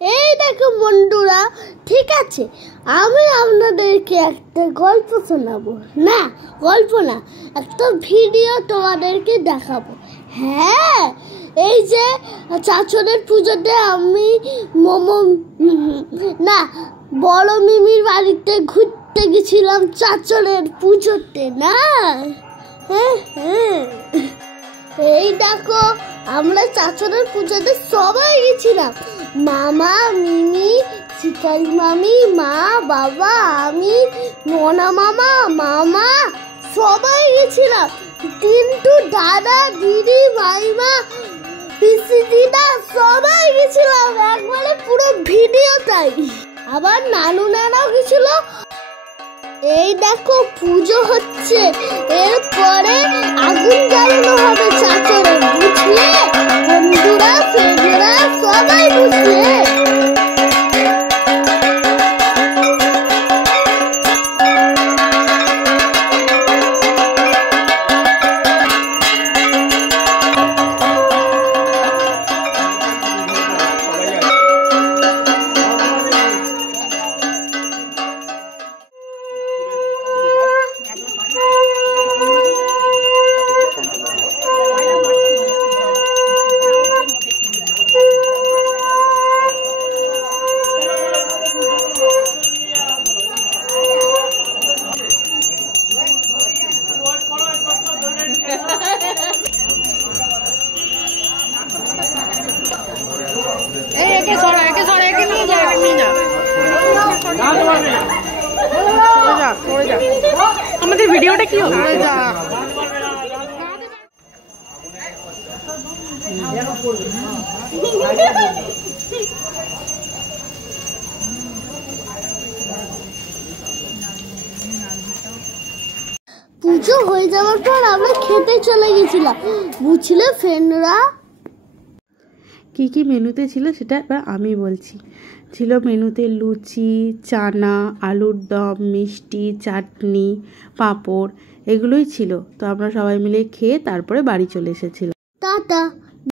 এই দেখো বন্ধুরা, ঠিক আছে, আমি আপনাদেরকে একটা গল্প শোনাবো। না, গল্প না, একটা ভিডিও তোমাদেরকে দেখাবো। হ্যাঁ, এই যে চাচরের পুজোতে আমি না বড় মিমির বাড়িতে ঘুরতে গেছিলাম চাচরের পুজোতে। না হ্যাঁ হ্যাঁ, এই দেখো আমরা চাচরের পুজোতে সবাই গেছিলাম। মামা, মিমি, শিকারি মামি, মা, বাবা, আমি, মোনা মামা, মামা সবাই গেছিলাম। কিন্তু দাদা, দিদি, মাইমা, পিসি দিদা সবাই গেছিলাম একবারে পুরো ভিডিওটাই। আবার নানু নানাও গেছিল। এই দেখো পুজো হচ্ছে, এরপরে আগুন জ্বালানো হবে চাচরে, বুঝলে বন্ধুরা, ফ্রেন্ডরা সবাই বুঝলে। আমাদের ভিডিওটা কি হবে? পুজো হয়ে যাওয়ার পর আমরা খেতে চলে গেছিলাম, বুঝলে ফ্রেন্ডরা। কি কি মেনুতে ছিল সেটা এবার আমি বলছি। ছিল মেনুতে লুচি, চানা, আলুর দম, মিষ্টি, চাটনি, পাঁপড়, এগুলোই ছিল। তো আমরা সবাই মিলে খেয়ে তারপরে বাড়ি চলে এসেছিলাম। টাটা।